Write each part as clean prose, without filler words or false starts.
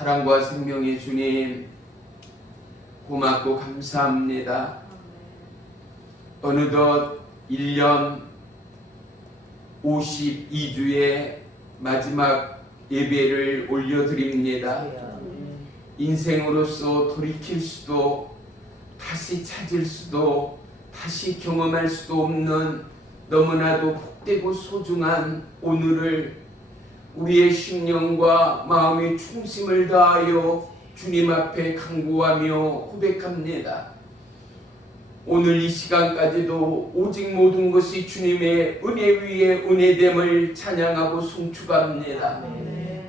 사랑과 생명의 주님, 고맙고 감사합니다. 어느덧 1년 52주의 마지막 예배를 올려드립니다. 인생으로서 돌이킬 수도, 다시 찾을 수도, 다시 경험할 수도 없는 너무나도 복되고 소중한 오늘을 우리의 심령과 마음의 충심을 다하여 주님 앞에 간구하며 고백합니다. 오늘 이 시간까지도 오직 모든 것이 주님의 은혜 위에 은혜됨을 찬양하고 송축합니다.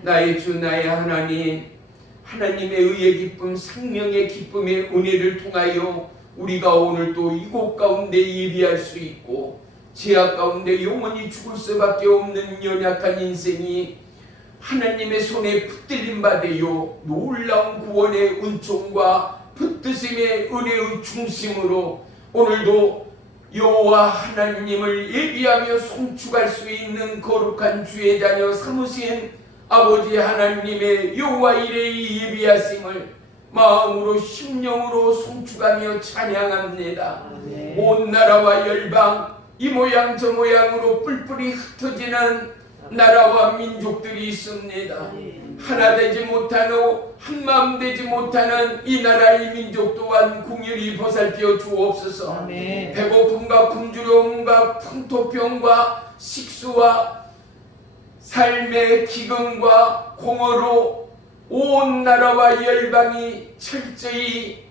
나의 주 나의 하나님, 하나님의 의의 기쁨, 생명의 기쁨의 은혜를 통하여 우리가 오늘 또 이곳 가운데 예비할 수 있고, 지하 가운데 영원히 죽을 수밖에 없는 연약한 인생이 하나님의 손에 붙들림 받아요 놀라운 구원의 은총과 붙드심의 은혜의 중심으로 오늘도 여호와 하나님을 예비하며 송축할 수 있는 거룩한 주의 자녀 삼으신 아버지 하나님의 여호와 이레의 예비하심을 마음으로 심령으로 송축하며 찬양합니다. 온 나라와 열방 이 모양 저 모양으로 뿔뿔이 흩어지는 나라와 민족들이 있습니다. 하나 되지 못하고 한마음 되지 못하는 이 나라의 민족 또한 궁휼히 보살펴 주옵소서. 배고픔과 굶주려움과 풍토병과 식수와 삶의 기근과 공허로 온 나라와 열방이 철저히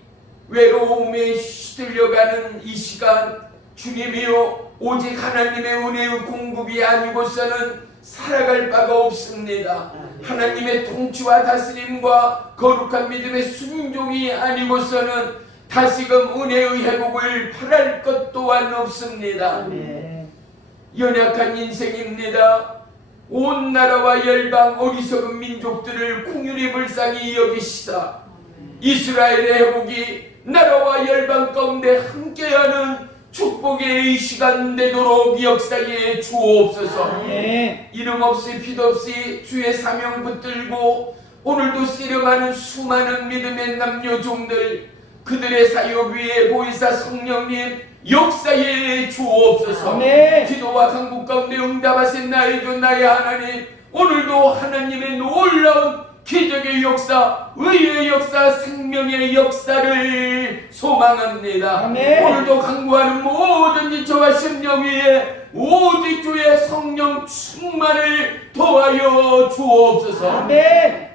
외로움에 시들려가는 이 시간, 주님이여, 오직 하나님의 은혜의 공급이 아니고서는 살아갈 바가 없습니다. 하나님의 통치와 다스림과 거룩한 믿음의 순종이 아니고서는 다시금 은혜의 회복을 바랄 것 또한 없습니다. 연약한 인생입니다. 온 나라와 열방 어리석은 민족들을 궁휼히 불쌍히 여기시사 이스라엘의 회복이 나라와 열방 가운데 함께하는 축복의 시간 되도록 역사에 주옵소서. 이름 없이 빛 없이 주의 사명 붙들고 오늘도 씨름하는 수많은 믿음의 남녀 종들, 그들의 사역 위에 보이사 성령님 역사에 주옵소서. 기도와 간구 가운데 응답하신 나의 주 나의 하나님, 오늘도 하나님의 놀라운 기적의 역사, 의의 역사, 생명의 역사를 소망합니다. 오늘도 간구하는 모든 지체와 심령 위에 오직 주의 성령 충만을 도와여 주옵소서.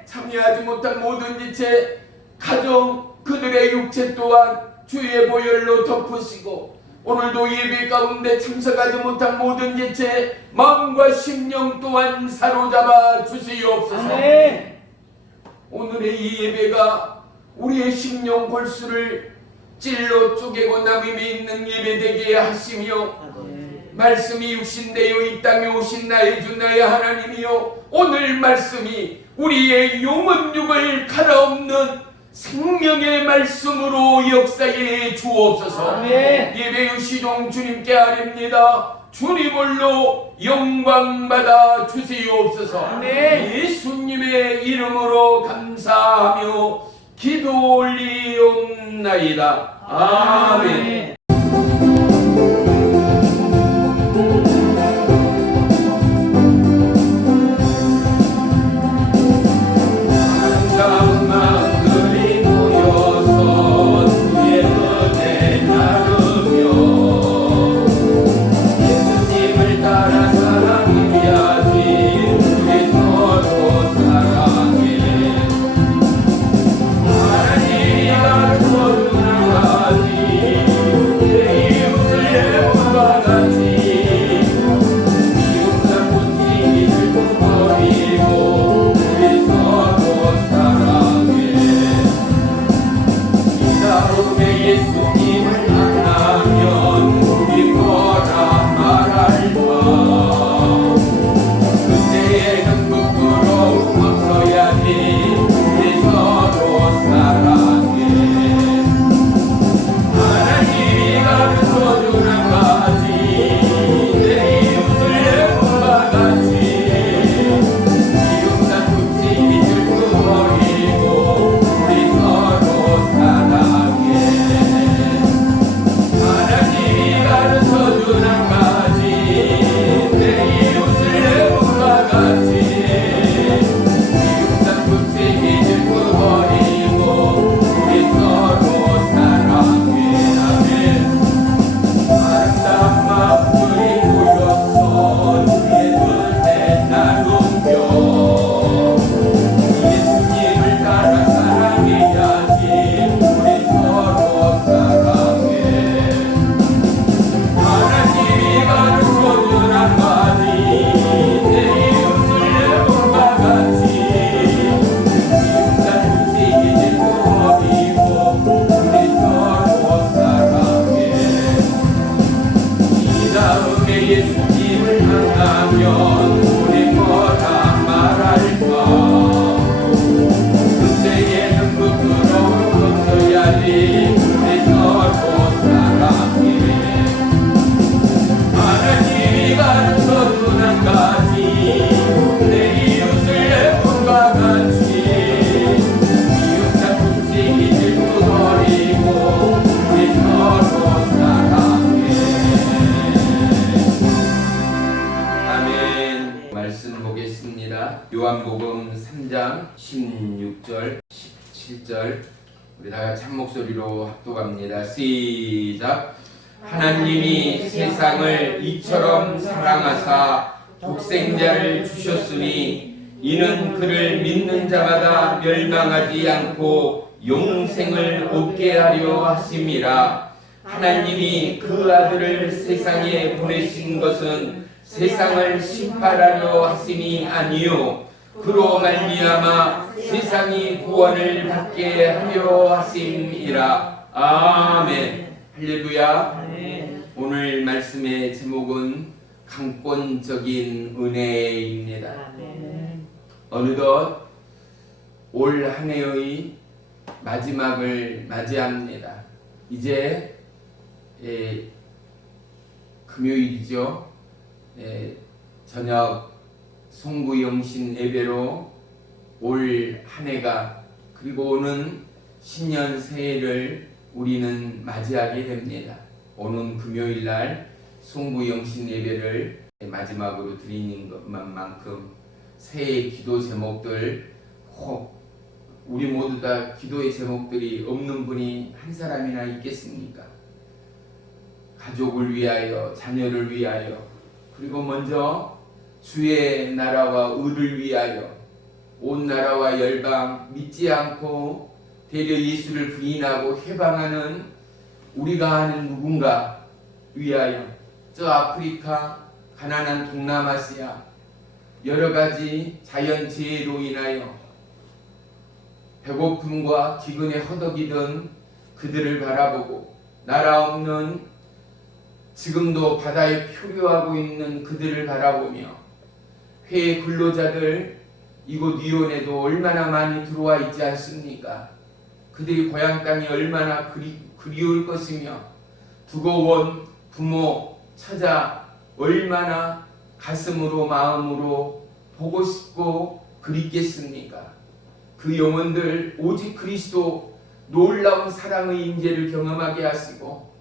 참여하지 못한 모든 지체, 가정, 그들의 육체 또한 주의 보혈로 덮으시고, 오늘도 예배 가운데 참석하지 못한 모든 지체 마음과 심령 또한 사로잡아 주시옵소서. 오늘의 이 예배가 우리의 심령 골수를 찔러 쪼개고 남임이 있는 예배 되게 하시며, 말씀이 육신되어 이 땅에 오신 나의 주 나의 하나님이여, 오늘 말씀이 우리의 영혼육을 갈아엎는 생명의 말씀으로 역사에 주옵소서. 예배의 시종 주님께 아립니다. 주님 홀로 영광받아 주시옵소서. 예수님의 이름으로 감사하며 기도 올리옵나이다. 아멘. 16절, 17절 우리 다 같이 한 목소리로 합독합니다. 시작. 하나님이 세상을 이처럼 사랑하사 독생자를 주셨으니 이는 그를 믿는 자마다 멸망하지 않고 영생을 얻게 하려 하심이라. 하나님이 그 아들을 세상에 보내신 것은 세상을 심판하려 하심이 아니요 그로 말미암아 세상이 구원을 받게 하려 하심이라. 아멘. 할렐루야. 오늘 말씀의 제목은 강권적인 은혜입니다. 어느덧 올 한 해의 마지막을 맞이합니다. 이제 금요일이죠. 저녁 송구영신 예배로 올 한 해가 그리고 오는 신년 새해를 우리는 맞이하게 됩니다. 오는 금요일 날 송구영신 예배를 마지막으로 드리는 것만큼 새해 기도 제목들 혹 우리 모두 다 기도의 제목들이 없는 분이 한 사람이나 있겠습니까? 가족을 위하여, 자녀를 위하여, 그리고 먼저 주의 나라와 의를 위하여 온 나라와 열방 믿지 않고 되려 예수를 부인하고 해방하는 우리가 아는 누군가 위하여, 저 아프리카, 가난한 동남아시아 여러 가지 자연재해로 인하여 배고픔과 기근에 허덕이던 그들을 바라보고 나라 없는 지금도 바다에 표류하고 있는 그들을 바라보며 해외 근로자들 이곳 위원에도 얼마나 많이 들어와 있지 않습니까? 그들이 고향 땅이 얼마나 그리울 것이며 두고 온 부모, 처자 얼마나 가슴으로 마음으로 보고 싶고 그립겠습니까? 그 영혼들 오직 그리스도 놀라운 사랑의 임재를 경험하게 하시고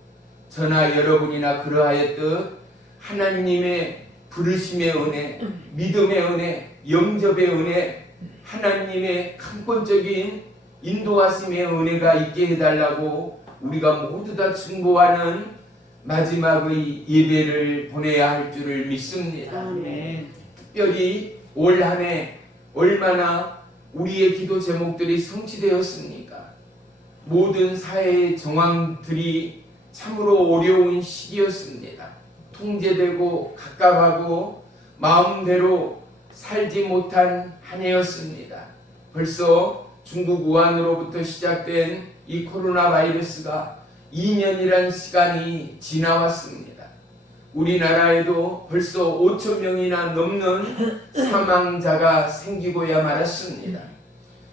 저나 여러분이나 그러하였듯 하나님의 부르심의 은혜, 믿음의 은혜, 영접의 은혜, 하나님의 강권적인 인도하심의 은혜가 있게 해달라고 우리가 모두 다 충고하는 마지막의 예배를 보내야 할 줄을 믿습니다. 아멘. 특별히 올 한 해 얼마나 우리의 기도 제목들이 성취되었습니까? 모든 사회의 정황들이 참으로 어려운 시기였습니다. 통제되고 갑갑하고 마음대로 살지 못한 한 해였습니다. 벌써 중국 우한으로부터 시작된 이 코로나 바이러스가 2년이란 시간이 지나왔습니다. 우리나라에도 벌써 5천 명이나 넘는 사망자가 생기고야 말았습니다.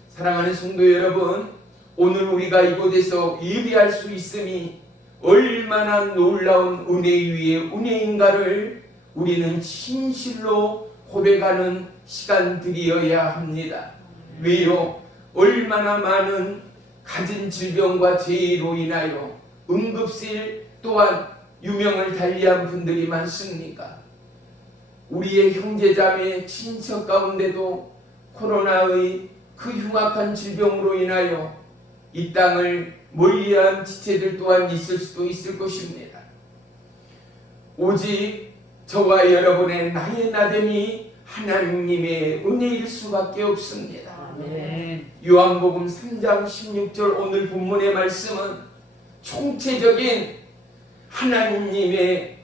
사랑하는 성도 여러분, 오늘 우리가 이곳에서 예배할 수 있음이 얼마나 놀라운 은혜 위에 은혜인가를 우리는 진실로 고백하는 시간들이어야 합니다. 왜요? 얼마나 많은 가진 질병과 재해로 인하여 응급실 또한 유명을 달리한 분들이 많습니까? 우리의 형제자매 친척 가운데도 코로나의 그 흉악한 질병으로 인하여 이 땅을 멀리한 지체들 또한 있을 수도 있을 것입니다. 오직 저와 여러분의 나의 나됨이 하나님의 은혜일 수밖에 없습니다. 아멘. 요한복음 3장 16절 오늘 본문의 말씀은 총체적인 하나님의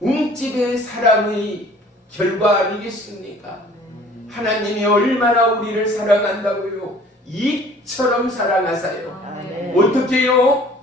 움집의 사랑의 결과 아니겠습니까? 하나님이 얼마나 우리를 사랑한다고요? 이처럼 사랑하사요. 아멘. 어떻게요?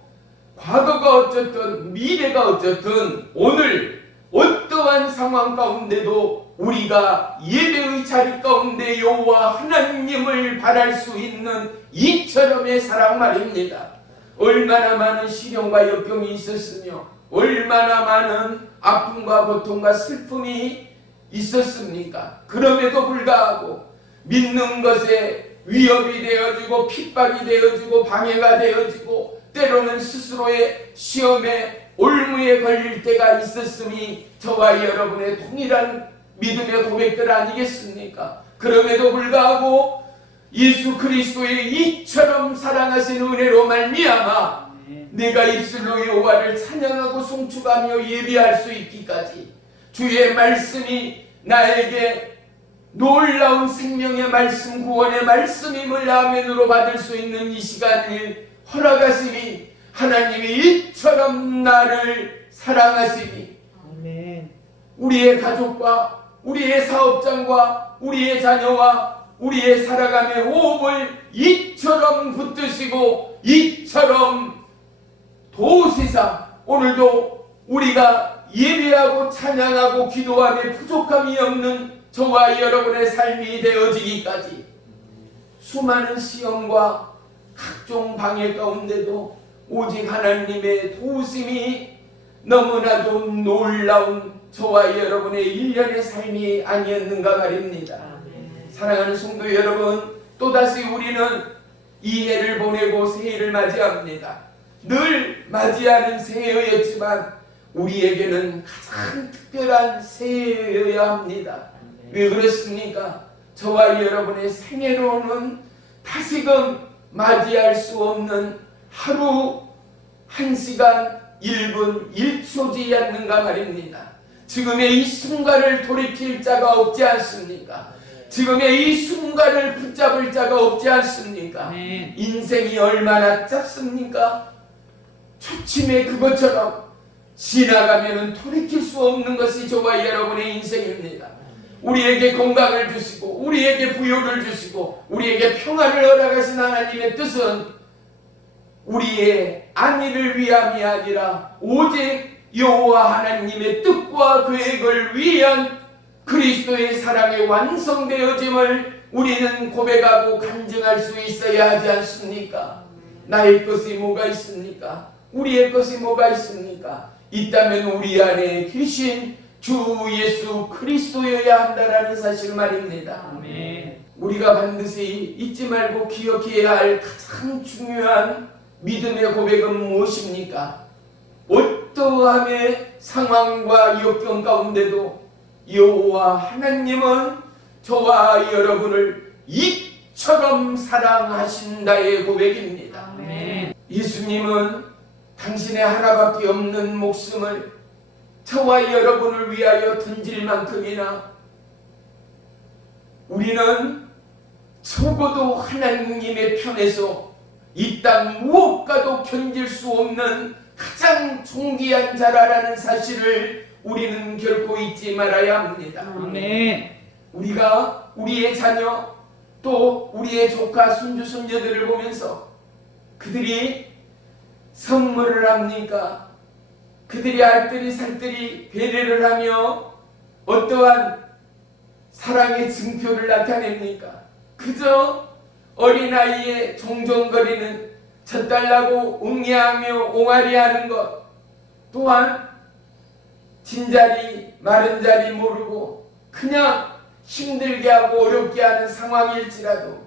과거가 어쨌든 미래가 어쨌든 오늘 어떠한 상황 가운데도 우리가 예배의 자리 가운데 여호와 하나님을 바랄 수 있는 이처럼의 사랑 말입니다. 얼마나 많은 시련과 역경이 있었으며 얼마나 많은 아픔과 고통과 슬픔이 있었습니까? 그럼에도 불구하고 믿는 것에 위협이 되어지고 핍박이 되어지고 방해가 되어지고 때로는 스스로의 시험에 올무에 걸릴 때가 있었음이 저와 여러분의 동일한 믿음의 고백들 아니겠습니까? 그럼에도 불구하고 예수 그리스도의 이처럼 사랑하신 은혜로 말미암아 내가 입술로 여호와를 찬양하고 송축하며 예배할 수 있기까지 주의 말씀이 나에게 놀라운 생명의 말씀, 구원의 말씀임을 아멘으로 받을 수 있는 이 시간을 허락하시니 하나님이 이처럼 나를 사랑하시니 우리의 가족과 우리의 사업장과 우리의 자녀와 우리의 살아감의 호흡을 이처럼 붙드시고 이처럼 도우시사 오늘도 우리가 예배하고 찬양하고 기도함에 부족함이 없는 저와 여러분의 삶이 되어지기까지 수많은 시험과 각종 방해 가운데도 오직 하나님의 도우심이 너무나도 놀라운 저와 여러분의 일련의 삶이 아니었는가 말입니다. 사랑하는 성도 여러분, 또다시 우리는 이 해를 보내고 새해를 맞이합니다. 늘 맞이하는 새해였지만 우리에게는 가장 특별한 새해여야 합니다. 왜 그렇습니까? 저와 여러분의 생애로는 다시금 맞이할 수 없는 하루 1시간 1분 1초지 않는가 말입니다. 지금의 이 순간을 돌이킬 자가 없지 않습니까? 지금의 이 순간을 붙잡을 자가 없지 않습니까? 인생이 얼마나 짧습니까? 초침에 그것처럼 지나가면 돌이킬 수 없는 것이 저와 여러분의 인생입니다. 우리에게 건강을 주시고 우리에게 부요를 주시고 우리에게 평안을 허락하신 하나님의 뜻은 우리의 안위를 위함이 아니라 오직 여호와 하나님의 뜻과 계획을 위한 그리스도의 사랑의 완성되어짐을 우리는 고백하고 간증할 수 있어야 하지 않습니까? 나의 것이 뭐가 있습니까? 우리의 것이 뭐가 있습니까? 있다면 우리 안에 계신 주 예수 그리스도여야 한다라는 사실 말입니다. 아멘. 우리가 반드시 잊지 말고 기억해야 할 가장 중요한 믿음의 고백은 무엇입니까? 어떠함의 상황과 역경 가운데도 여호와 하나님은 저와 여러분을 이처럼 사랑하신다의 고백입니다. 아멘. 예수님은 당신의 하나밖에 없는 목숨을 저와 여러분을 위하여 던질 만큼이나 우리는 적어도 하나님의 편에서 이 땅 무엇과도 견딜 수 없는 가장 존귀한 자라라는 사실을 우리는 결코 잊지 말아야 합니다. 아멘. 우리가 우리의 자녀 또 우리의 조카 손주 손녀들을 보면서 그들이 선물을 합니까? 그들이 알뜰히 살뜰히 배려를 하며 어떠한 사랑의 증표를 나타냅니까? 그저 어린아이의 종종거리는 젖달라고 웅야하며 옹알이하는 것, 또한 진자리 마른 자리 모르고 그냥 힘들게 하고 어렵게 하는 상황일지라도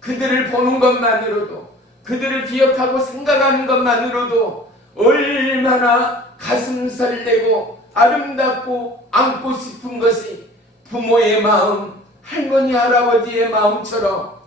그들을 보는 것만으로도 그들을 기억하고 생각하는 것만으로도 얼마나 가슴 설레고 아름답고 안고 싶은 것이 부모의 마음, 할머니 할아버지의 마음처럼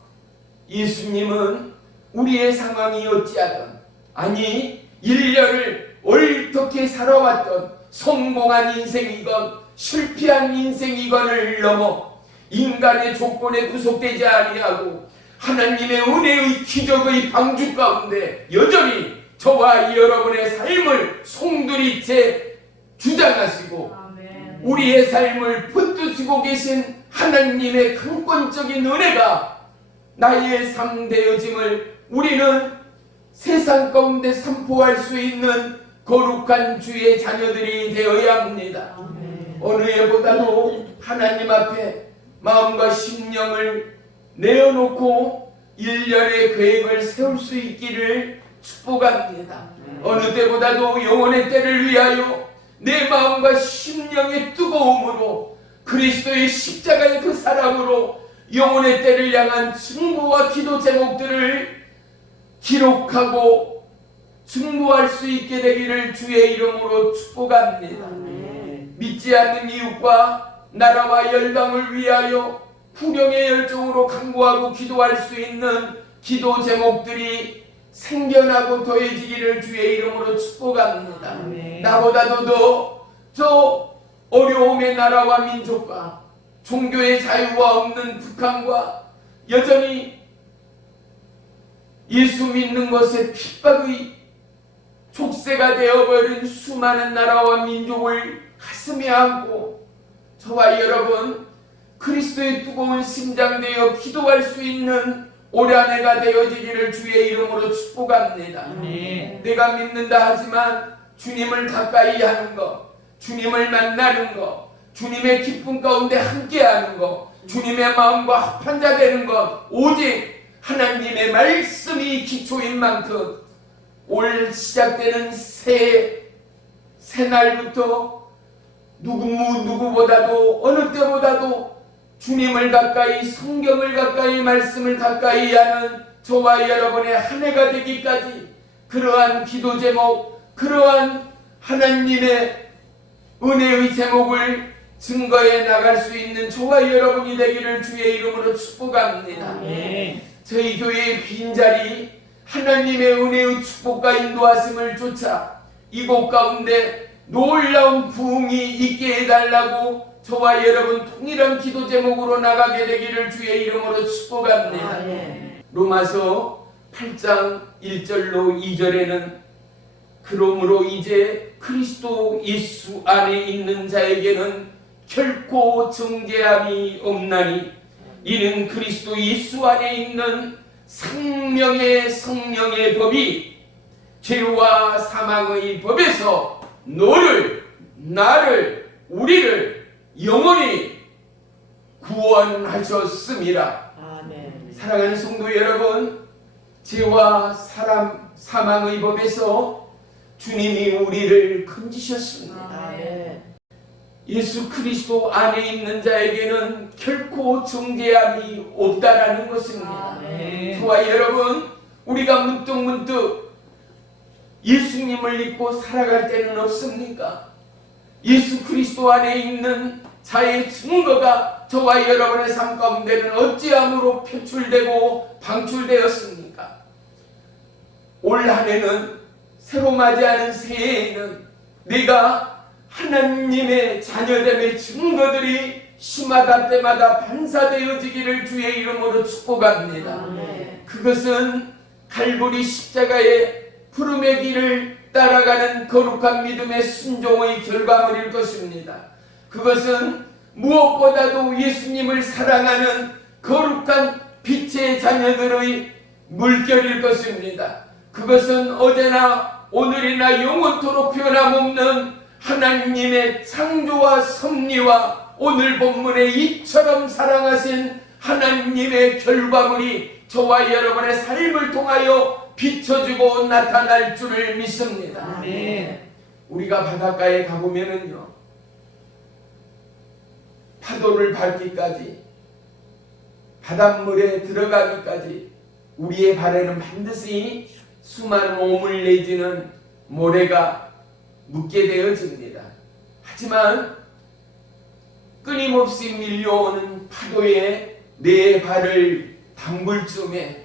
예수님은 우리의 상황이 어찌하든 아니 1년을 어떻게 살아왔던 성공한 인생이건 실패한 인생이건을 넘어 인간의 조건에 구속되지 아니하고 하나님의 은혜의 기적의 방주 가운데 여전히 저와 여러분의 삶을 송두리째 주장하시고 아멘. 우리의 삶을 붙드시고 계신 하나님의 강권적인 은혜가 나의 삶 되어짐을 우리는 세상 가운데 선포할 수 있는 거룩한 주의 자녀들이 되어야 합니다. 아멘. 어느 해보다도 하나님 앞에 마음과 심령을 내어놓고 1년의 계획을 세울 수 있기를 축복합니다. 어느 때보다도 영혼의 때를 위하여 내 마음과 심령의 뜨거움으로 그리스도의 십자가의 그 사랑으로 영혼의 때를 향한 증거와 기도 제목들을 기록하고 증거할 수 있게 되기를 주의 이름으로 축복합니다. 믿지 않는 이웃과 나라와 열방을 위하여 구령의 열정으로 간구하고 기도할 수 있는 기도 제목들이 생겨나고 더해지기를 주의 이름으로 축복합니다. 나보다도 저 어려움의 나라와 민족과 종교의 자유가 없는 북한과 여전히 예수 믿는 것에 핍박의 족쇄가 되어버린 수많은 나라와 민족을 가슴에 안고 저와 여러분 그리스도의 뜨거운 심장되어 기도할 수 있는 올 한 해가 되어지기를 주의 이름으로 축복합니다. 내가 믿는다 하지만 주님을 가까이 하는 것, 주님을 만나는 것, 주님의 기쁨 가운데 함께하는 것, 주님의 마음과 합한 자 되는 것, 오직 하나님의 말씀이 기초인 만큼 올 시작되는 새 날부터 누구보다도 어느 때보다도 주님을 가까이, 성경을 가까이, 말씀을 가까이 하는 저와 여러분의 한 해가 되기까지 그러한 기도 제목, 그러한 하나님의 은혜의 제목을 증거해 나갈 수 있는 저와 여러분이 되기를 주의 이름으로 축복합니다. 저희 교회의 빈자리, 하나님의 은혜의 축복과 인도하심을 쫓아 이곳 가운데 놀라운 부흥이 있게 해달라고 저와 여러분 통일한 기도 제목으로 나가게 되기를 주의 이름으로 축복합니다. 로마서 8장 1절로 2절에는 그러므로 이제 그리스도 예수 안에 있는 자에게는 결코 정죄함이 없나니 이는 그리스도 예수 안에 있는 생명의 성령의 법이 죄와 사망의 법에서 나를 우리를 영원히 구원하셨습니다. 사랑하는 성도 여러분, 죄와 사망의 법에서 주님이 우리를 건지셨습니다. 예수 그리스도 안에 있는 자에게는 결코 정죄함이 없다라는 것입니다. 저와 여러분, 우리가 문득 예수님을 믿고 살아갈 때는 없습니까? 예수 그리스도 안에 있는 자의 증거가 저와 여러분의 삶 가운데는 어찌함으로 표출되고 방출되었습니까? 올 한 해는 새로 맞이하는 새해에는 내가 하나님의 자녀됨의 증거들이 시마다 때마다 반사되어지기를 주의 이름으로 축복합니다. 그것은 갈보리 십자가의 푸름의 길을 따라가는 거룩한 믿음의 순종의 결과물일 것입니다. 그것은 무엇보다도 예수님을 사랑하는 거룩한 빛의 자녀들의 물결일 것입니다. 그것은 어제나 오늘이나 영원토록 변함없는 하나님의 창조와 섭리와 오늘 본문에 이처럼 사랑하신 하나님의 결과물이 저와 여러분의 삶을 통하여 비춰주고 나타날 줄을 믿습니다. 우리가 바닷가에 가보면은요, 파도를 밟기까지, 바닷물에 들어가기까지 우리의 발에는 반드시 수많은 오물 내지는 모래가 묻게 되어집니다. 하지만 끊임없이 밀려오는 파도에 내 발을 담글 쯤에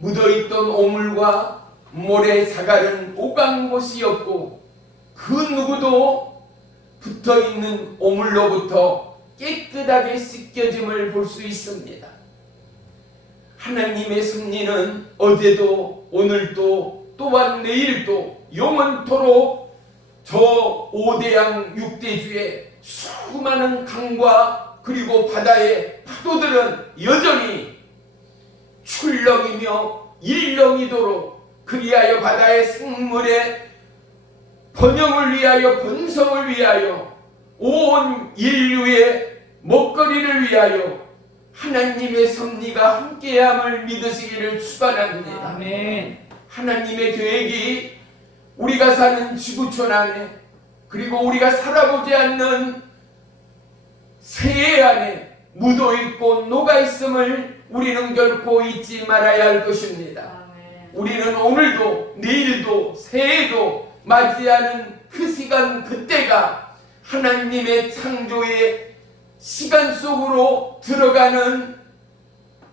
묻어있던 오물과 모래 사갈은 오간 곳이 없고 그 누구도 붙어있는 오물로부터 깨끗하게 씻겨짐을 볼 수 있습니다. 하나님의 섭리는 어제도 오늘도 또한 내일도 영원토록 저 5대양 6대주의 수많은 강과 그리고 바다의 파도들은 여전히 출렁이며 일렁이도록 그리하여 바다의 생물의 번영을 위하여 번성을 위하여 온 인류의 먹거리를 위하여 하나님의 섭리가 함께함을 믿으시기를 축원합니다. 아멘. 하나님의 계획이 우리가 사는 지구촌 안에 그리고 우리가 살아보지 않는 새해 안에 묻어있고 녹아있음을 우리는 결코 잊지 말아야 할 것입니다. 우리는 오늘도 내일도 새해도 맞이하는 그 시간 그때가 하나님의 창조의 시간 속으로 들어가는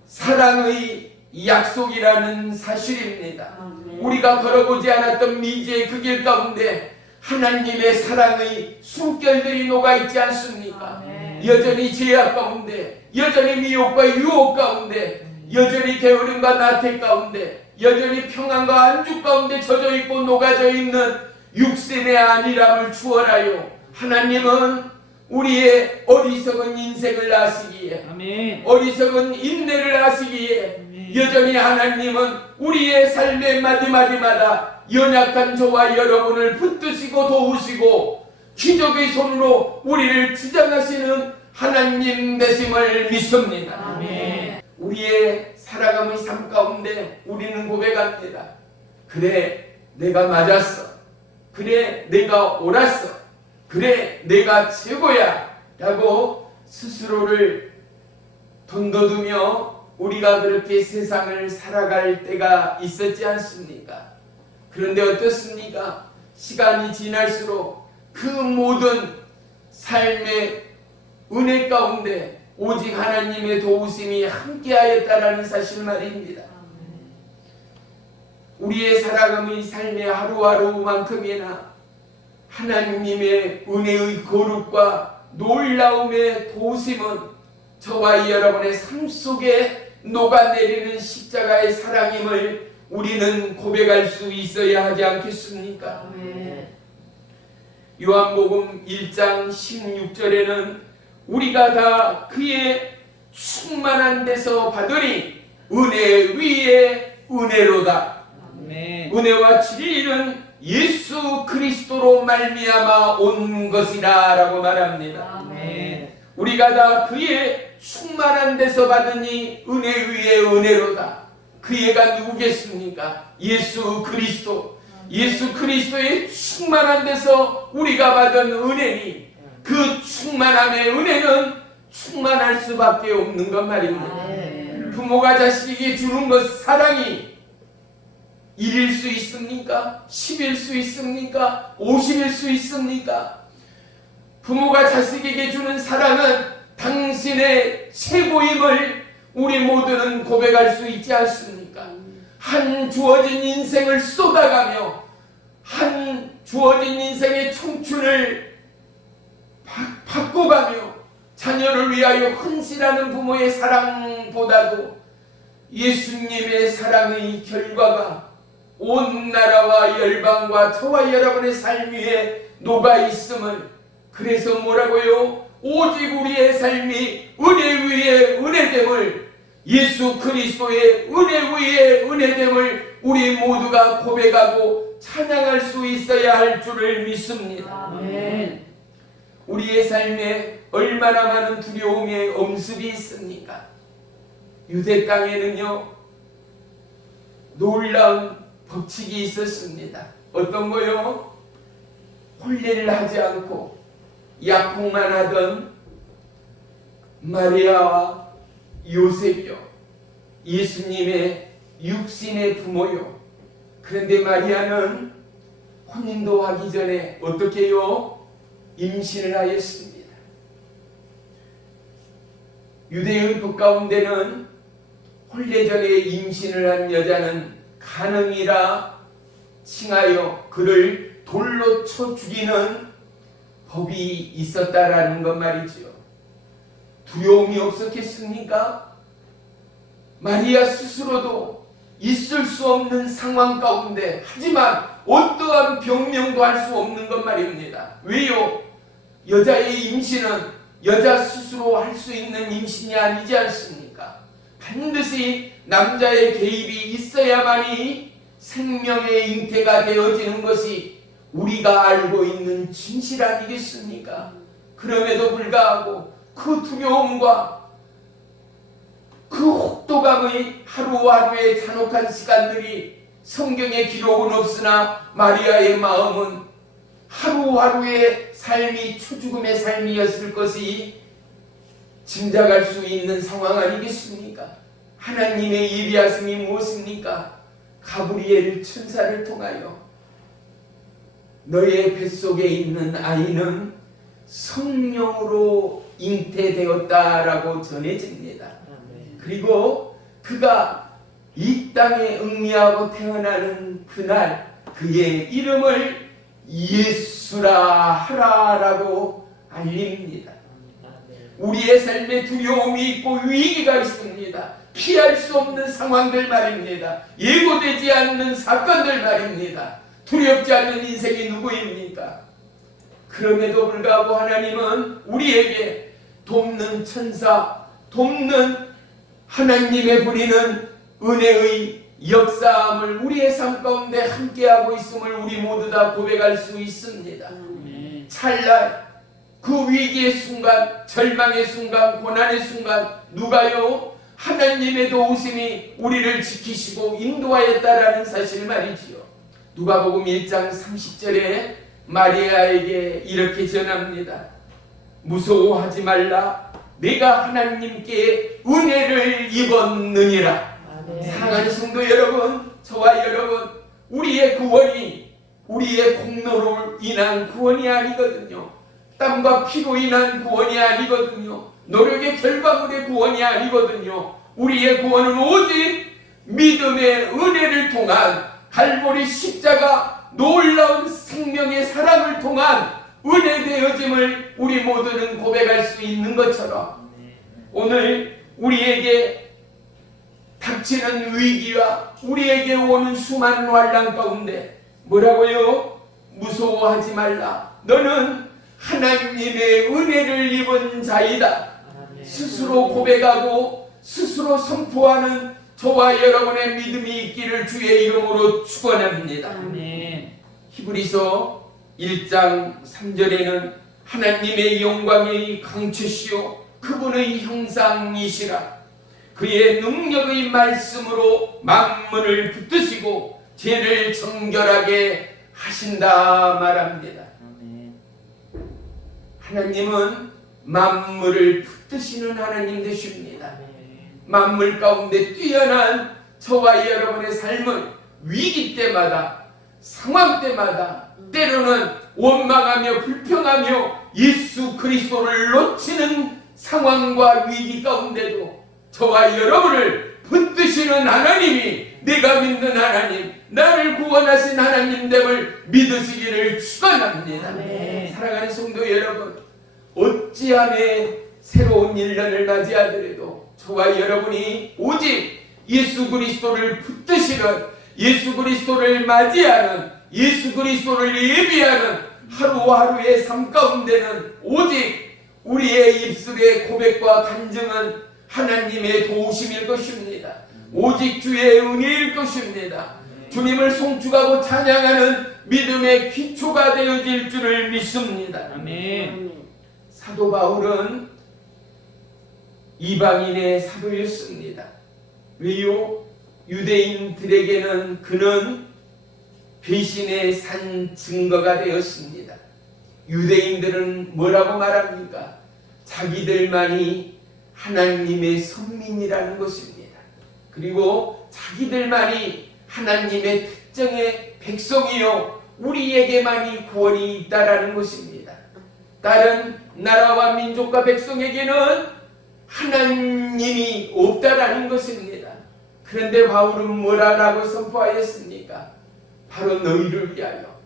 사랑의 약속이라는 사실입니다. 우리가 걸어보지 않았던 미지의 그 길 가운데 하나님의 사랑의 숨결들이 녹아있지 않습니까? 여전히 죄악 가운데, 여전히 미혹과 유혹 가운데, 여전히 게으름과 나태 가운데, 여전히 평안과 안축 가운데 젖어있고 녹아져 있는 육신의 안일함을 추월하여 하나님은 우리의 어리석은 인생을 아시기에, 아멘. 어리석은 인내를 아시기에, 아멘. 여전히 하나님은 우리의 삶의 마디마디마다 연약한 저와 여러분을 붙드시고 도우시고 기적의 손으로 우리를 지정하시는 하나님 되심을 믿습니다. 아멘. 우리의 살아감의 삶 가운데 우리는 고백합니다. 그래, 내가 맞았어. 그래, 내가 옳았어. 그래, 내가 최고야 라고 스스로를 던져두며 우리가 그렇게 세상을 살아갈 때가 있었지 않습니까? 그런데 어떻습니까? 시간이 지날수록 그 모든 삶의 은혜 가운데 오직 하나님의 도우심이 함께하였다라는 사실 말입니다. 우리의 살아감의 삶의 하루하루만큼이나 하나님의 은혜의 거룩과 놀라움의 도우심은 저와 여러분의 삶 속에 녹아내리는 십자가의 사랑임을 우리는 고백할 수 있어야 하지 않겠습니까? 요한복음 1장 16절에는 우리가 다 그의 충만한 데서 받으니 은혜 위에 은혜로다. 은혜와 진리는 예수 그리스도로 말미암아 온 것이다 라고 말합니다. 우리가 다 그의 충만한 데서 받으니 은혜 위에 은혜로다. 그 애가 누구겠습니까? 예수 그리스도. 예수 그리스도의 충만한 데서 우리가 받은 은혜니 그 충만함의 은혜는 충만할 수밖에 없는 것 말입니다. 부모가 자식에게 주는 것 사랑이 1일 수 있습니까? 10일 수 있습니까? 50일 수 있습니까? 부모가 자식에게 주는 사랑은 당신의 최고임을 우리 모두는 고백할 수 있지 않습니까? 한 주어진 인생을 쏟아가며 한 주어진 인생의 청춘을 바꿔가며 자녀를 위하여 헌신하는 부모의 사랑보다도 예수님의 사랑의 결과가 온 나라와 열방과 저와 여러분의 삶 위에 녹아있음을, 그래서 뭐라고요? 오직 우리의 삶이 은혜 위에 은혜됨을, 예수 그리스도의 은혜 위에 은혜됨을 우리 모두가 고백하고 찬양할 수 있어야 할 줄을 믿습니다. 아멘. 우리의 삶에 얼마나 많은 두려움의 엄습이 있습니까? 유대 땅에는요 놀라운 법칙이 있었습니다. 어떤 거요? 혼례를 하지 않고 약혼만 하던 마리아와 요셉이요, 예수님의 육신의 부모요. 그런데 마리아는 혼인도 하기 전에 어떻게 해요? 임신을 하였습니다. 유대의 법 가운데는 혼례 전에 임신을 한 여자는 간음이라 칭하여 그를 돌로 쳐 죽이는 법이 있었다라는 것 말이지요. 두려움이 없었겠습니까? 마리아 스스로도 있을 수 없는 상황 가운데, 하지만 어떠한 병명도 할 수 없는 것 말입니다. 왜요? 여자의 임신은 여자 스스로 할 수 있는 임신이 아니지 않습니까? 반드시 남자의 개입이 있어야만이 생명의 잉태가 되어지는 것이 우리가 알고 있는 진실 아니겠습니까? 그럼에도 불구하고 그 두려움과 그 혹독함의 하루하루의 잔혹한 시간들이 성경에 기록은 없으나 마리아의 마음은 하루하루의 삶이 초죽음의 삶이었을 것이 짐작할 수 있는 상황 아니겠습니까? 하나님의 예비하심이 무엇입니까? 가브리엘 천사를 통하여 너의 뱃속에 있는 아이는 성령으로 잉태되었다라고 전해집니다. 그리고 그가 이 땅에 응리하고 태어나는 그날 그의 이름을 예수라 하라라고 알립니다. 우리의 삶에 두려움이 있고 위기가 있습니다. 피할 수 없는 상황들 말입니다. 예고되지 않는 사건들 말입니다. 두렵지 않는 인생이 누구입니까? 그럼에도 불구하고 하나님은 우리에게 돕는 천사, 돕는 하나님의 부리는 은혜의 역사함을 우리의 삶 가운데 함께하고 있음을 우리 모두 다 고백할 수 있습니다. 찰나 그 위기의 순간, 절망의 순간, 고난의 순간 누가요? 하나님의 도우심이 우리를 지키시고 인도하였다라는 사실 말이지요. 누가복음 1장 30절에 마리아에게 이렇게 전합니다. 무서워하지 말라. 내가 하나님께 은혜를 입었느니라. 사랑하는 성도 여러분, 저와 여러분, 우리의 구원이 우리의 공로로 인한 구원이 아니거든요. 땀과 피로 인한 구원이 아니거든요. 노력의 결과물의 구원이 아니거든요. 우리의 구원은 오직 믿음의 은혜를 통한 갈보리 십자가 놀라운 생명의 사랑을 통한 은혜 되어짐을 우리 모두는 고백할 수 있는 것처럼 오늘 우리에게 닥치는 위기와 우리에게 오는 수많은 환난 가운데 뭐라고요? 무서워하지 말라. 너는 하나님의 은혜를 입은 자이다. 스스로 고백하고 스스로 선포하는 저와 여러분의 믿음이 있기를 주의 이름으로 축원합니다. 히브리서 1장 3절에는 하나님의 영광의 강추시요 그분의 형상이시라. 그의 능력의 말씀으로 만물을 붙드시고 죄를 정결하게 하신다 말합니다. 하나님은 만물을 붙드시는 하나님 되십니다. 만물 가운데 뛰어난 저와 여러분의 삶은 위기 때마다 상황 때마다 때로는 원망하며 불평하며 예수 그리스도를 놓치는 상황과 위기 가운데도 저와 여러분을 붙드시는 하나님이 내가 믿는 하나님, 나를 구원하신 하나님됨을 믿으시기를 축원합니다. 사랑하는 성도 여러분, 어찌하매 새로운 1년을 맞이하더라도 저와 여러분이 오직 예수 그리스도를 붙드시는, 예수 그리스도를 맞이하는, 예수 그리스도를 예비하는 하루하루의 삶 가운데는 오직 우리의 입술의 고백과 간증은 하나님의 도우심일 것입니다. 오직 주의 은혜일 것입니다. 주님을 송축하고 찬양하는 믿음의 기초가 되어질 줄을 믿습니다. 아멘. 사도 바울은 이방인의 사도였습니다. 왜요? 유대인들에게는 그는 배신의 산 증거가 되었습니다. 유대인들은 뭐라고 말합니까? 자기들만이 하나님의 선민이라는 것입니다. 그리고 자기들만이 하나님의 특정의 백성이요 우리에게만이 구원이 있다라는 것입니다. 다른 나라와 민족과 백성에게는 하나님이 없다라는 것입니다. 그런데 바울은 뭐라고 선포하였습니까? 바로 너희를 위하여,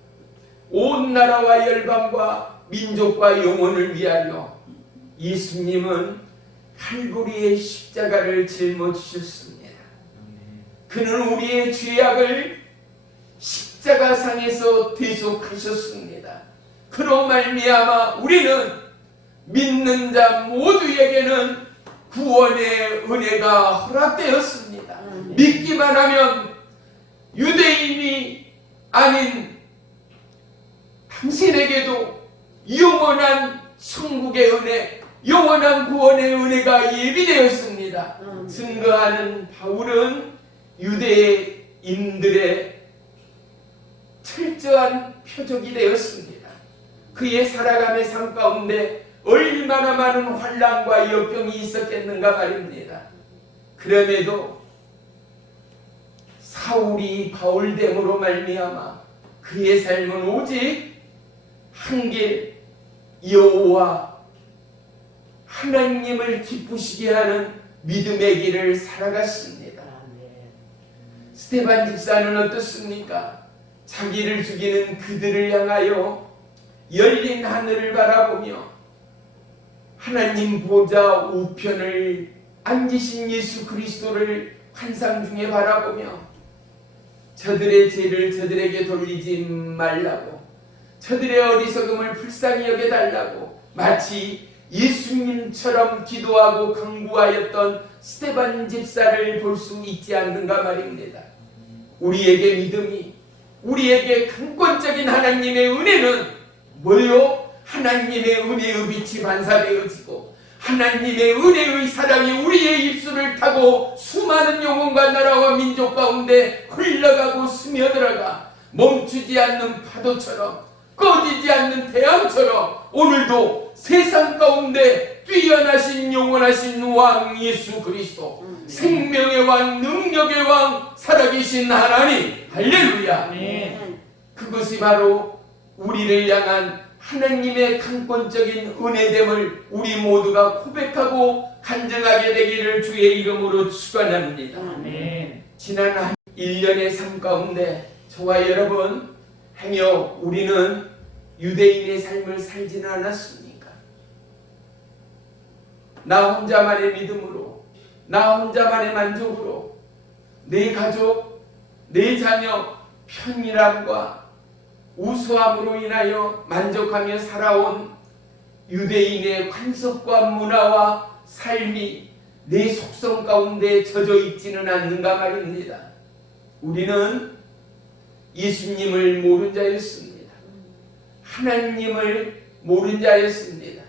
온 나라와 열방과 민족과 영혼을 위하여 예수님은 칼보리의 십자가를 짊어지셨습니다. 그는 우리의 죄악을 십자가상에서 대속하셨습니다. 그로 말미암아 우리는 믿는 자 모두에게는 구원의 은혜가 허락되었습니다. 믿기만 하면 유대인이 아닌 당신에게도 영원한 천국의 은혜, 영원한 구원의 은혜가 예비되었습니다. 증거하는 바울은 유대인들의 철저한 표적이 되었습니다. 그의 살아감의 삶 가운데 얼마나 많은 환난과 역경이 있었겠는가 말입니다. 그럼에도 사울이 바울됨으로 말미암아 그의 삶은 오직 한 길 여호와 하나님을 기쁘시게 하는 믿음의 길을 살아갔습니다. 스데반 집사는 어떻습니까? 자기를 죽이는 그들을 향하여 열린 하늘을 바라보며 하나님 보좌 우편을 앉으신 예수 그리스도를 환상 중에 바라보며 저들의 죄를 저들에게 돌리지 말라고, 저들의 어리석음을 불쌍히 여겨달라고 마치 예수님처럼 기도하고 강구하였던 스데반 집사를 볼 수 있지 않는가 말입니다. 우리에게 믿음이, 우리에게 근본적인 하나님의 은혜는 뭐요? 하나님의 은혜의 빛이 반사되어지고 하나님의 은혜의 사랑이 우리의 입술을 타고 수많은 영혼과 나라와 민족 가운데 흘러가고 스며들어가 멈추지 않는 파도처럼, 꺼지지 않는 태양처럼 오늘도 세상 가운데 뛰어나신 영원하신 왕 예수 그리스도, 생명의 왕, 능력의 왕, 살아계신 하나님, 할렐루야. 그것이 바로 우리를 향한 하나님의 강권적인 은혜됨을 우리 모두가 고백하고 간증하게 되기를 주의 이름으로 축원합니다. 지난 한 1년의 삶 가운데 저와 여러분 행여 우리는 유대인의 삶을 살지는 않았습니까? 나 혼자만의 믿음으로, 나 혼자만의 만족으로 내 가족, 내 자녀 편일함과 우수함으로 인하여 만족하며 살아온 유대인의 관습과 문화와 삶이 내 속성 가운데 젖어 있지는 않는가 말입니다. 우리는 예수님을 모른 자였습니다. 하나님을 모른 자였습니다.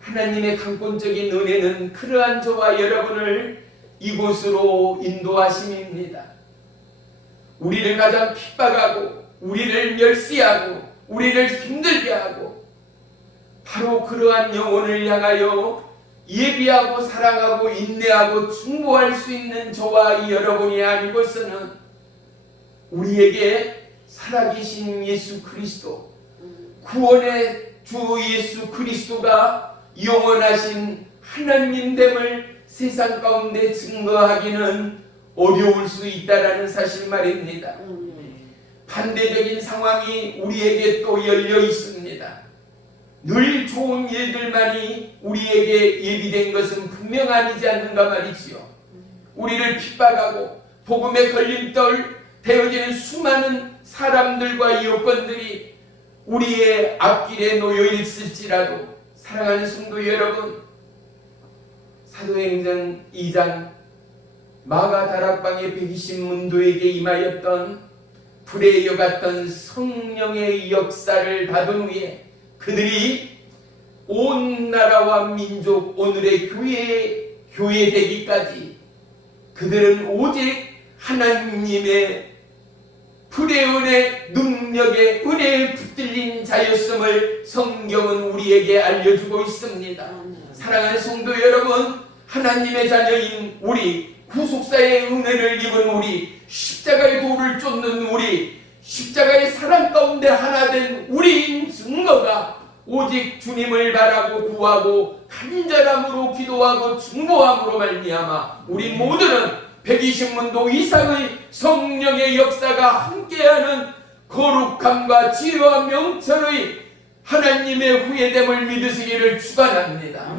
하나님의 강권적인 은혜는 그러한 저와 여러분을 이곳으로 인도하심입니다. 우리를 가장 핍박하고 우리를 멸시하고 우리를 힘들게 하고 바로 그러한 영혼을 향하여 예비하고 사랑하고 인내하고 충고할 수 있는 저와 여러분이 아니고서는 우리에게 살아계신 예수 그리스도, 구원의 주 예수 그리스도가 영원하신 하나님됨을 세상 가운데 증거하기는 어려울 수 있다라는 사실 말입니다. 반대적인 상황이 우리에게 또 열려 있습니다. 늘 좋은 일들만이 우리에게 예비된 것은 분명 아니지 않는가 말이지요. 우리를 핍박하고 복음의 걸림돌 되어지는 수많은 사람들과 여건들이 우리의 앞길에 놓여 있을지라도 사랑하는 성도 여러분, 사도행전 2장 마가 다락방의 120문도에게 임하였던 불의 여 같던 성령의 역사를 받은 후에 그들이 온 나라와 민족 오늘의 교회 되기까지 그들은 오직 하나님의 불의 은혜, 능력의 은혜에 붙들린 자였음을 성경은 우리에게 알려주고 있습니다. 사랑하는 성도 여러분, 하나님의 자녀인 우리, 구속사의 은혜를 입은 우리, 십자가의 도를 쫓는 우리, 십자가의 사랑 가운데 하나 된 우리인 증거가 오직 주님을 바라고 구하고 간절함으로 기도하고 중보함으로 말미암아 우리 모두는 120문도 이상의 성령의 역사가 함께하는 거룩함과 지혜와 명철의 하나님의 후예됨을 믿으시기를 축원합니다.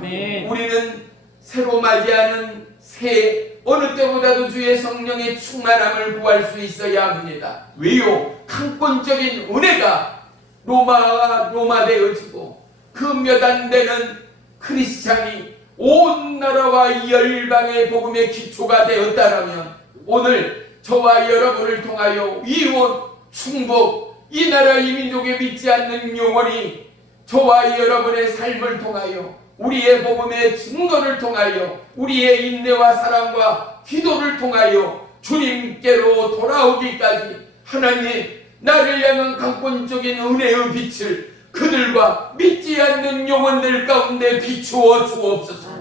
우리는 새로 맞이하는 새해 어느 때보다도 주의 성령의 충만함을 구할 수 있어야 합니다. 왜요? 강권적인 은혜가 로마되어지고 그 몇 안 되는 크리스찬이 온 나라와 열방의 복음의 기초가 되었다라면 오늘 저와 여러분을 통하여 이혼, 충복, 이 나라 이 민족에 믿지 않는 영혼이 저와 여러분의 삶을 통하여 우리의 복음의 증거를 통하여 우리의 인내와 사랑과 기도를 통하여 주님께로 돌아오기까지 하나님 나를 향한 강권적인 은혜의 빛을 그들과 믿지 않는 영혼들 가운데 비추어 주옵소서.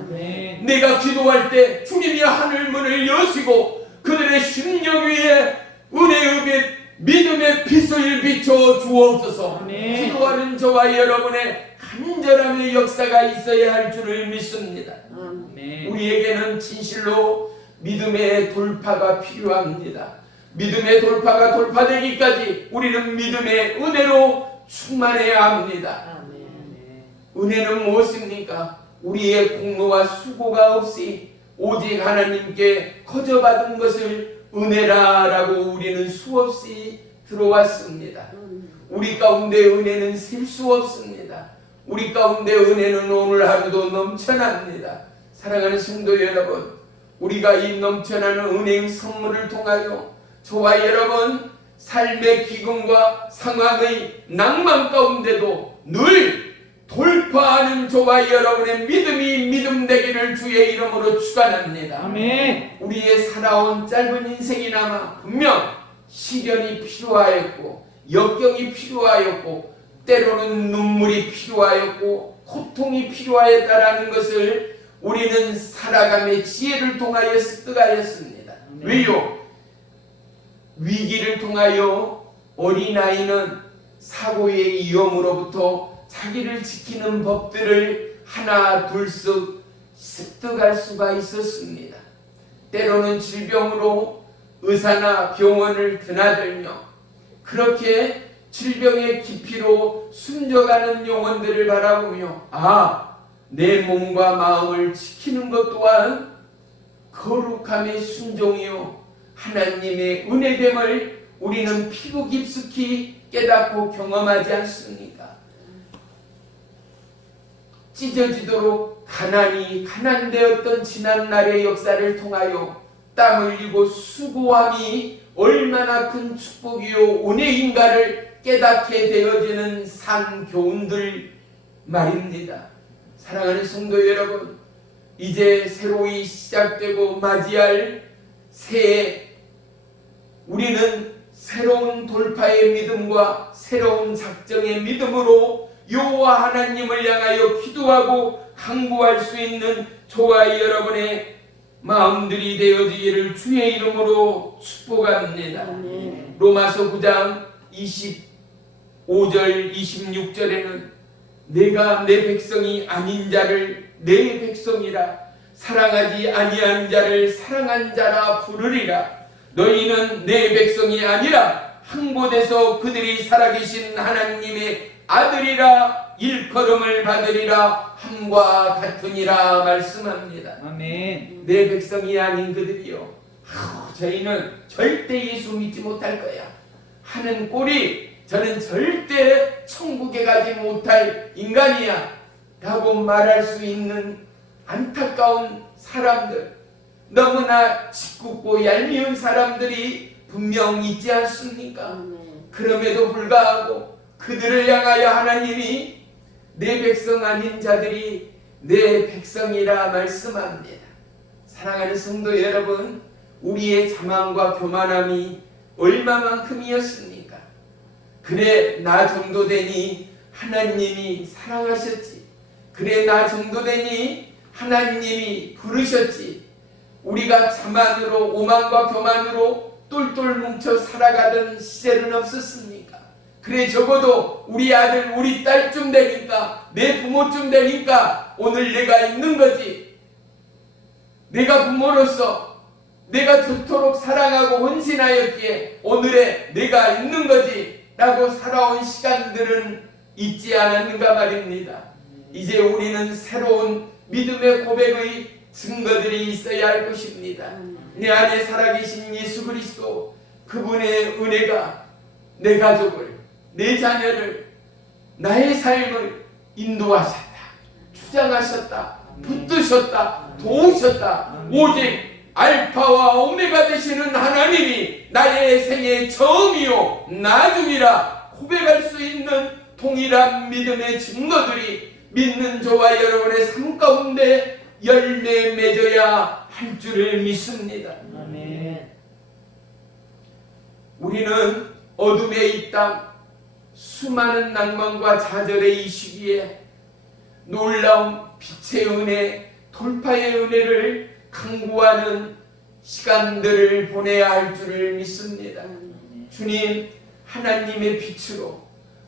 내가 기도할 때 주님이 하늘문을 여시고 그들의 심령 위에 은혜의 빛, 믿음의 빛을 비춰 주옵소서. 아멘. 기도하는 저와 여러분의 간절함의 역사가 있어야 할 줄을 믿습니다. 아멘. 우리에게는 진실로 믿음의 돌파가 필요합니다. 믿음의 돌파가 돌파되기까지 우리는 믿음의 은혜로 충만해야 합니다. 아멘. 은혜는 무엇입니까? 우리의 공로와 수고가 없이 오직 하나님께 거저받은 것을 은혜라라고 우리는 수없이 들어왔습니다. 우리 가운데 은혜는 셀 수 없습니다. 우리 가운데 은혜는 오늘 하루도 넘쳐납니다. 사랑하는 성도 여러분, 우리가 이 넘쳐나는 은혜의 선물을 통하여 저와 여러분 삶의 기근과 상황의 낭만 가운데도 늘 돌파하는 저와 여러분의 믿음이 믿음 되기를 주의 이름으로 축원합니다. 아멘. 우리의 살아온 짧은 인생이나마 분명 시련이 필요하였고 역경이 필요하였고 때로는 눈물이 필요하였고 고통이 필요하였다라는 것을 우리는 살아감의 지혜를 통하여 습득하였습니다. 왜요? 위기를 통하여 어린아이는 사고의 위험으로부터 자기를 지키는 법들을 하나 둘씩 습득할 수가 있었습니다. 때로는 질병으로 의사나 병원을 드나들며 그렇게 질병의 깊이로 숨져가는 영혼들을 바라보며 내 몸과 마음을 지키는 것 또한 거룩함의 순종이요 하나님의 은혜됨을 우리는 피부 깊숙이 깨닫고 경험하지 않습니까? 찢어지도록 가난되었던 지난날의 역사를 통하여 땀 흘리고 수고함이 얼마나 큰 축복이요 은혜인가를 깨닫게 되어지는 산 교훈들 말입니다. 사랑하는 성도 여러분, 이제 새로이 시작되고 맞이할 새해 우리는 새로운 돌파의 믿음과 새로운 작정의 믿음으로 여호와 하나님을 향하여 기도하고 간구할 수 있는 저와 여러분의 마음들이 되어지기를 주의 이름으로 축복합니다. 아멘. 로마서 9장 25절 26절에는 내가 내 백성이 아닌 자를 내 백성이라 사랑하지 아니한 자를 사랑한 자라 부르리라. 너희는 내 백성이 아니라 한 곳에서 그들이 살아계신 하나님의 아들이라 일컬음을 받으리라 함과 같으니라 말씀합니다. 아멘. 내 백성이 아닌 그들이요 저희는 절대 예수 믿지 못할 거야 하는 꼴이 저는 절대 천국에 가지 못할 인간이야 라고 말할 수 있는 안타까운 사람들, 너무나 짓궂고 얄미운 사람들이 분명 있지 않습니까? 그럼에도 불구하고 그들을 향하여 하나님이 내 백성 아닌 자들이 내 백성이라 말씀합니다. 사랑하는 성도 여러분, 우리의 자만과 교만함이 얼마만큼이었습니까? 그래 나 정도 되니 하나님이 사랑하셨지. 그래 나 정도 되니 하나님이 부르셨지. 우리가 자만으로 오만과 교만으로 똘똘 뭉쳐 살아가던 시절은 없었습니까? 그래 적어도 우리 아들 우리 딸쯤 되니까 내 부모쯤 되니까 오늘 내가 있는 거지. 내가 부모로서 내가 그토록 사랑하고 헌신하였기에 오늘의 내가 있는 거지 라고 살아온 시간들은 있지 않았는가 말입니다. 이제 우리는 새로운 믿음의 고백의 증거들이 있어야 할 것입니다. 내 안에 살아계신 예수 그리스도 그분의 은혜가 내 가족을 내 자녀를 나의 삶을 인도하셨다, 주장하셨다, 붙드셨다, 도우셨다. 오직 알파와 오메가 되시는 하나님이 나의 생의 처음이요 나중이라 고백할 수 있는 동일한 믿음의 증거들이 믿는 저와 여러분의 삶 가운데 열매 맺어야 할 줄을 믿습니다. 아멘. 우리는 어둠의 이 땅, 수많은 낭만과 좌절의 이 시기에 놀라운 빛의 은혜, 돌파의 은혜를 간구하는 시간들을 보내야 할 줄을 믿습니다. 주님, 하나님의 빛으로,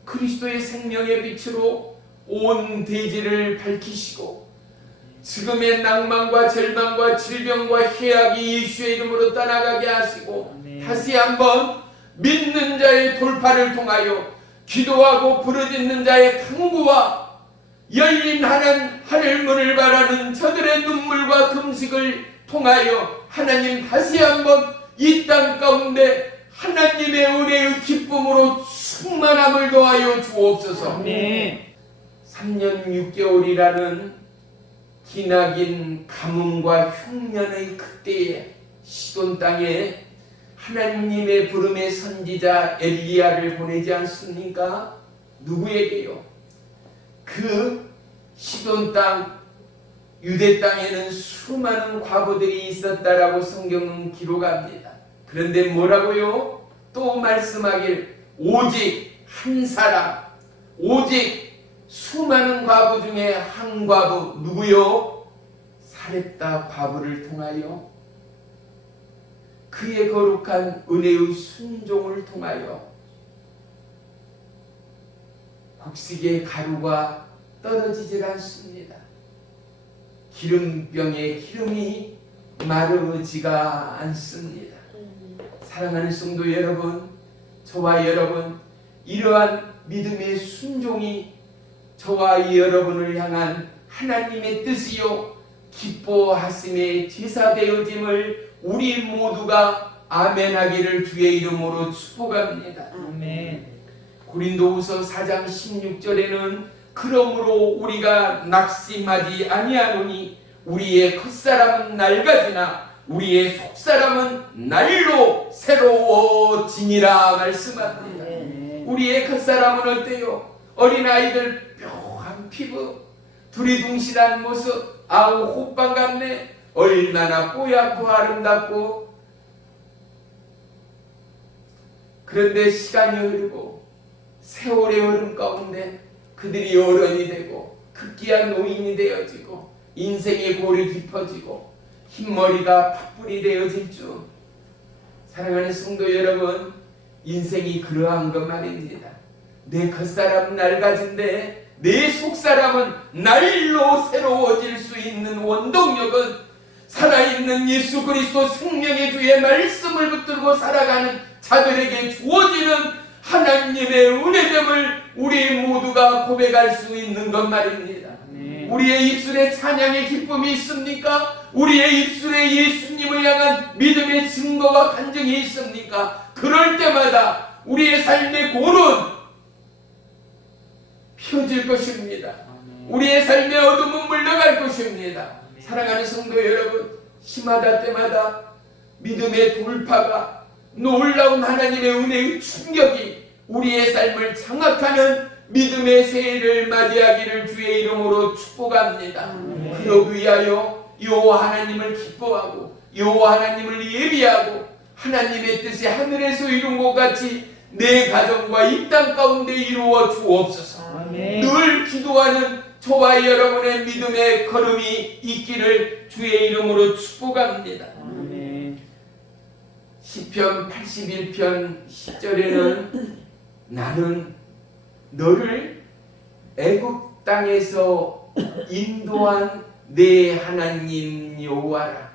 그리스도의 생명의 빛으로 온 대지를 밝히시고 지금의 낭만과 절망과 질병과 해악이 예수의 이름으로 떠나가게 하시고 다시 한번 믿는 자의 돌파를 통하여 기도하고 부르짖는 자의 강구와 열린 하늘 문을 바라는 저들의 눈물과 금식을 통하여 하나님 다시 한번 이 땅 가운데 하나님의 은혜의 기쁨으로 충만함을 더하여 주옵소서. 3년 6개월이라는 기나긴 가뭄과 흉년의 그때에 시돈 땅에 하나님의 부름의 선지자 엘리야를 보내지 않습니까? 누구에게요? 그 시돈 땅, 유대 땅에는 수많은 과부들이 있었다라고 성경은 기록합니다. 그런데 뭐라고요? 또 말씀하길 오직 한 사람, 오직 수많은 과부 중에 한 과부, 누구요? 사렙다 과부를 통하여 그의 거룩한 은혜의 순종을 통하여 곡식의 가루가 떨어지질 않습니다. 기름병에 기름이 마르지가 않습니다. 사랑하는 성도 여러분, 저와 여러분, 이러한 믿음의 순종이 저와 여러분을 향한 하나님의 뜻이요 기뻐하심의 제사 되어짐을 우리 모두가 아멘하기를 주의 이름으로 축복합니다. 고린도후서 4장 16절에는 그러므로 우리가 낙심하지 아니하노니 우리의 겉사람은 낡아지나 우리의 속사람은 날로 새로워지니라 말씀합니다. 우리의 겉사람은 어때요? 어린아이들 묘한 피부, 두리둥실한 모습, 아우 호빵 같네. 얼마나 뽀얗고 아름답고. 그런데 시간이 흐르고 세월의 흐름 가운데 그들이 어른이 되고 극기한 노인이 되어지고 인생의 골이 깊어지고 흰머리가 팥불이 되어질 줄. 사랑하는 성도 여러분, 인생이 그러한 것 말입니다. 내 겉사람은 낡아진데 내 속사람은 날로 새로워질 수 있는 원동력은 살아있는 예수 그리스도 생명의 주의 말씀을 붙들고 살아가는 자들에게 주어지는 하나님의 은혜됨을 우리 모두가 고백할 수 있는 것 말입니다. 우리의 입술에 찬양의 기쁨이 있습니까? 우리의 입술에 예수님을 향한 믿음의 증거와 간증이 있습니까? 그럴 때마다 우리의 삶의 골은 펴질 것입니다. 우리의 삶의 어둠은 물러갈 것입니다. 사랑하는 성도 여러분, 시마다 때마다 믿음의 돌파가, 놀라운 하나님의 은혜의 충격이 우리의 삶을 장악하는 믿음의 새해를 맞이하기를 주의 이름으로 축복합니다. 그러기 위하여 여호와 하나님을 기뻐하고 여호와 하나님을 예비하고 하나님의 뜻이 하늘에서 이룬 것 같이 내 가정과 이 땅 가운데 이루어 주옵소서. 늘 기도하는 저와 여러분의 믿음의 걸음이 있기를 주의 이름으로 축복합니다. 시편 81편 10절에는 나는 너를 애굽 땅에서 인도한 내 하나님 여호와라.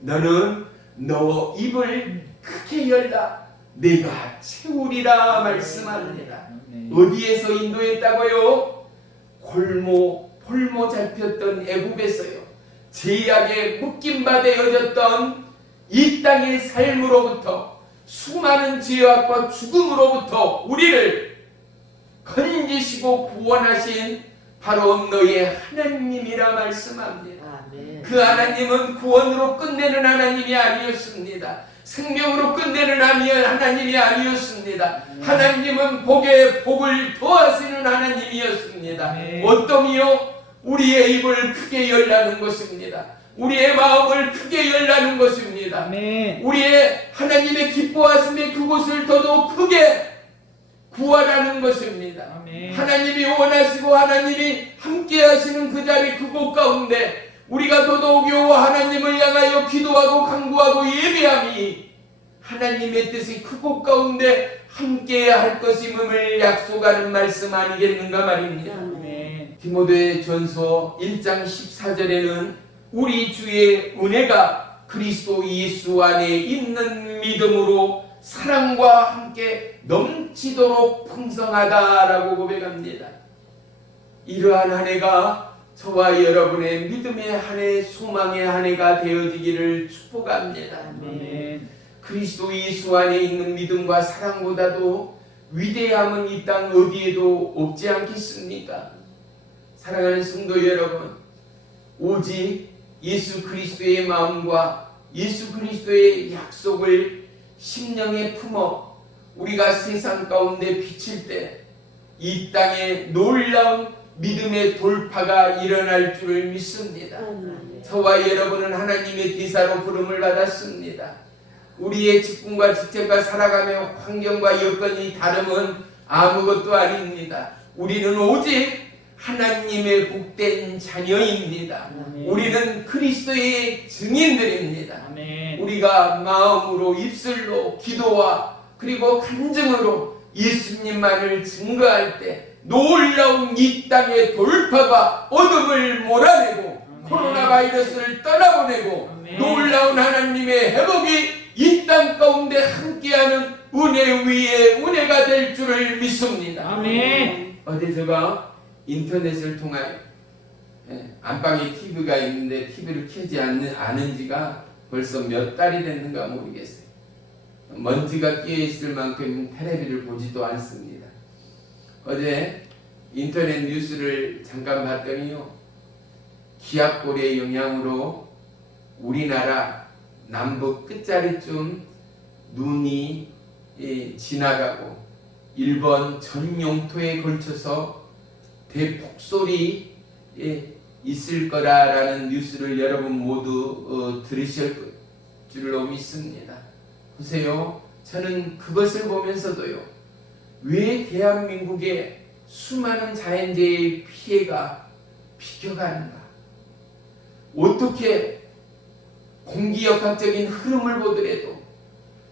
너는 너 입을 크게 열라 내가 채우리라 말씀합니다. 어디에서 인도했다고요? 홀모 잡혔던 애굽에서요. 제약에 묶임바 되어졌던 이 땅의 삶으로부터, 수많은 죄악과 죽음으로부터 우리를 건지시고 구원하신 바로 너의 하나님이라 말씀합니다. 그 하나님은 구원으로 끝내는 하나님이 아니었습니다. 생명으로 끝내는 하나님이 아니었습니다. 하나님은 복에 복을 더하시는 하나님이었습니다. 어떠미요? 우리의 입을 크게 열라는 것입니다. 우리의 마음을 크게 열라는 것입니다. 우리의 하나님의 기뻐하심의 그곳을 더더욱 크게 구하라는 것입니다. 하나님이 원하시고 하나님이 함께 하시는 그 자리 그곳 가운데 우리가 더더욱 여호와 하나님을 향하여 기도하고 간구하고 예배함이 하나님의 뜻이 그곳 가운데 함께 할 것임을 약속하는 말씀 아니겠는가 말입니다. 아멘. 디모데 전서 1장 14절에는 우리 주의 은혜가 그리스도 예수 안에 있는 믿음으로 사랑과 함께 넘치도록 풍성하다라고 고백합니다. 이러한 한 해가 저와 여러분의 믿음의 한 해, 소망의 한 해가 되어지기를 축복합니다. 아멘. 그리스도 예수 안에 있는 믿음과 사랑보다도 위대함은 이 땅 어디에도 없지 않겠습니까? 사랑하는 성도 여러분, 오직 예수 그리스도의 마음과 예수 그리스도의 약속을 심령에 품어 우리가 세상 가운데 비칠 때 이 땅에 놀라운 믿음의 돌파가 일어날 줄을 믿습니다. 저와 여러분은 하나님의 기사로 부름을 받았습니다. 우리의 직분과 직책과 살아가며 환경과 여건이 다름은 아무것도 아닙니다. 우리는 오직 하나님의 복된 자녀입니다. 아멘. 우리는 그리스도의 증인들입니다. 아멘. 우리가 마음으로 입술로 기도와 그리고 간증으로 예수님만을 증거할 때 놀라운 이 땅의 돌파가 어둠을 몰아내고 아멘. 코로나 바이러스를 떠나보내고 아멘. 놀라운 하나님의 회복이 이 땅 가운데 함께하는 은혜 위에 은혜가 될 줄을 믿습니다. 아멘. 어제 제가 인터넷을 통하여 안방에 TV가 있는데 TV를 켜지 않은 지가 벌써 몇 달이 됐는가 모르겠어요. 먼지가 끼어 있을 만큼 텔레비를 보지도 않습니다. 어제 인터넷 뉴스를 잠깐 봤더니요, 기압골의 영향으로 우리나라 남북 끝자리쯤 눈이 지나가고 일본 전 영토에 걸쳐서 대폭설이 있을 거라는 뉴스를 여러분 모두 들으실 줄로 믿습니다. 보세요. 저는 그것을 보면서도요, 왜 대한민국의 수많은 자연재해의 피해가 비껴가는가? 어떻게 공기역학적인 흐름을 보더라도,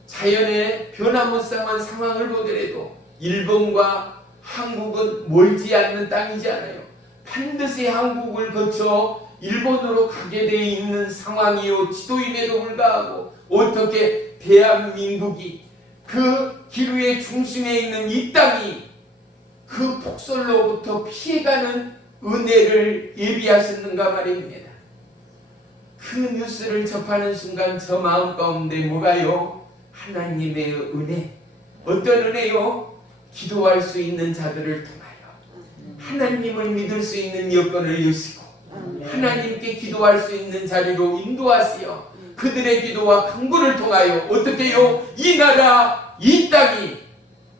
자연의 변화무쌍한 상황을 보더라도 일본과 한국은 멀지 않는 땅이잖아요. 반드시 한국을 거쳐 일본으로 가게 되어 있는 상황이요 지도임에도 불구하고 어떻게 대한민국이 그 기류의 중심에 있는 이 땅이 그 폭설로부터 피해가는 은혜를 예비하셨는가 말입니다. 그 뉴스를 접하는 순간 저 마음 가운데 뭐가요? 하나님의 은혜. 어떤 은혜요? 기도할 수 있는 자들을 통하여 하나님을 믿을 수 있는 여건을 여시고 하나님께 기도할 수 있는 자리로 인도하시어 그들의 기도와 간구를 통하여 어떻게요? 이 나라, 이 땅이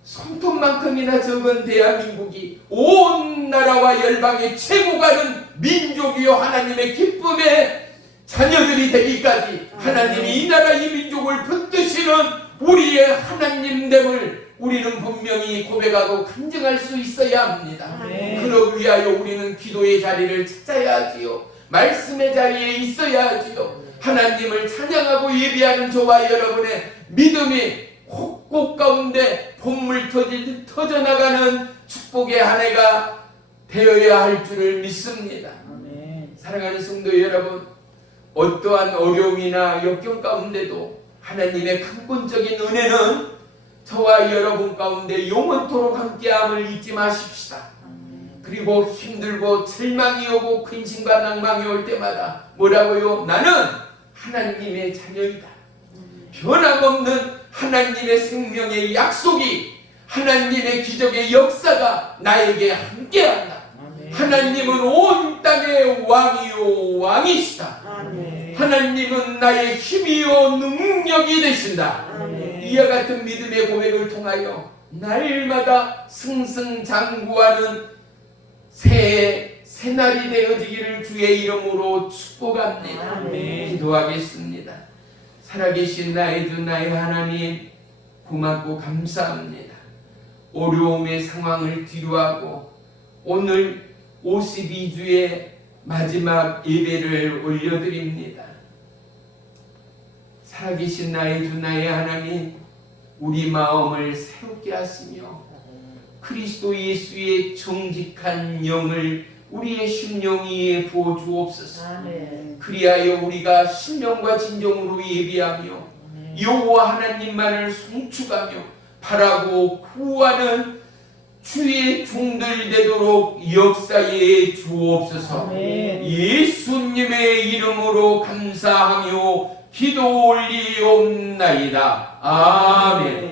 손톱만큼이나 적은 대한민국이 온 나라와 열방의 최고 가는 민족이요 하나님의 기쁨의 자녀들이 되기까지 하나님이 이 나라 이 민족을 붙드시는 우리의 하나님됨을 우리는 분명히 고백하고 간증할 수 있어야 합니다. 그러기 위하여 우리는 기도의 자리를 찾아야 하지요. 말씀의 자리에 있어야 하지요. 하나님을 찬양하고 예비하는 저와 여러분의 믿음이 곳곳 가운데 봄물 터져나가는 축복의 한 해가 되어야 할 줄을 믿습니다. 사랑하는 성도 여러분, 어떠한 어려움이나 역경 가운데도 하나님의 강권적인 은혜는 저와 여러분 가운데 영원토록 함께함을 잊지 마십시다. 그리고 힘들고 절망이 오고 근심과 낭망이 올 때마다 뭐라고요? 나는 하나님의 자녀이다. 변함없는 하나님의 생명의 약속이, 하나님의 기적의 역사가 나에게 함께한다. 하나님은 온 땅의 왕이요 왕이시다. 하나님은 나의 힘이요 능력이 되신다. 이와 같은 믿음의 고백을 통하여 날마다 승승장구하는 새날이 되어지기를 주의 이름으로 축복합니다. 기도하겠습니다. 살아계신 나의 주 나의 하나님, 고맙고 감사합니다. 어려움의 상황을 뒤로하고 오늘 52주의 마지막 예배를 올려드립니다. 살아계신 나의 주 나의 하나님, 우리 마음을 새롭게 하시며 그리스도 예수의 정직한 영을 우리의 심령 위에 부어 주옵소서. 아멘. 그리하여 우리가 신령과 진정으로 예비하며 여호와 하나님만을 송축하며 바라고 구하는 주의 종들 되도록 역사에 주옵소서. 아멘. 예수님의 이름으로 감사하며 기도 올리옵나이다. 아멘.